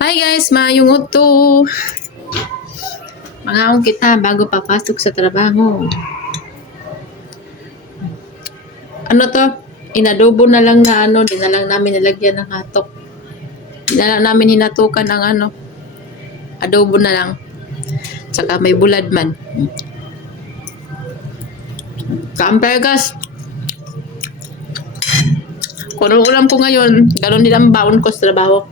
Hi guys, maayong uto. Mga kita bago papasok sa trabaho. Ano to? Inadobo na lang na ano, di na lang namin nilagyan ng hatok. Di na lang namin hinatukan ng ano. Adobo na lang. Tsaka may bulad man. Kampegas. Kung anong ulam ko ngayon, gano'n din ang baon ko sa trabaho.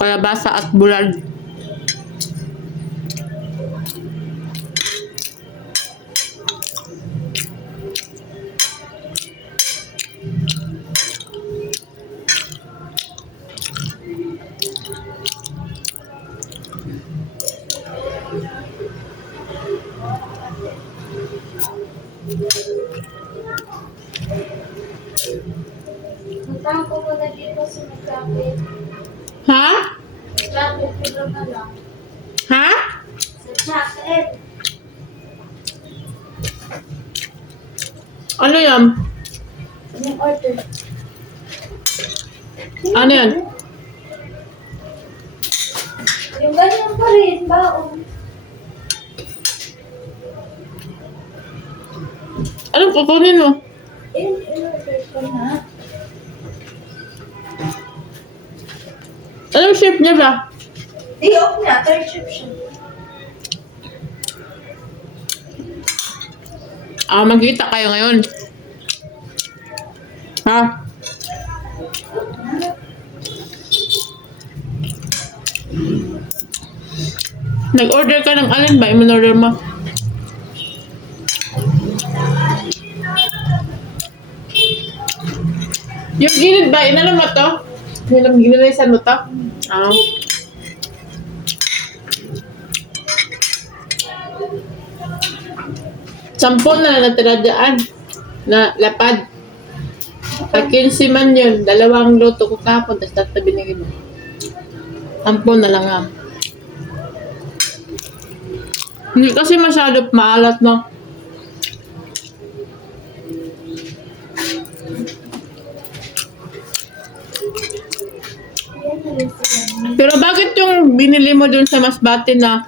Kalabasa at bulad. Punta ko muna dito sa traffic. Ha? Ko na lang. Ha? Sa. Ano yan? Yung order. Ano yan? Yung ganyan pa rin, baon. Anong kukunin mo? Na. Anong shape niya ba? Di, off na. Third shift siya. Ah, magkita kayo ngayon. Ha? Nag-order ka ng alin ba? Yung order mo? Yung gilid ba? Inano mo to? Yung ginilisan mo to? Ah. Sampo na natira dyan. Na lapad. Sa 15 man yun. Dalawang luto ko kapon. Tapos tatlo binigay mo. Sampo na lang ah. Hindi kasi masyado maalat no. Pero bakit yung binili mo dun sa Masbate na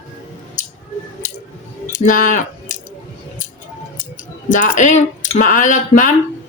na daing eh, maalat, ma'am?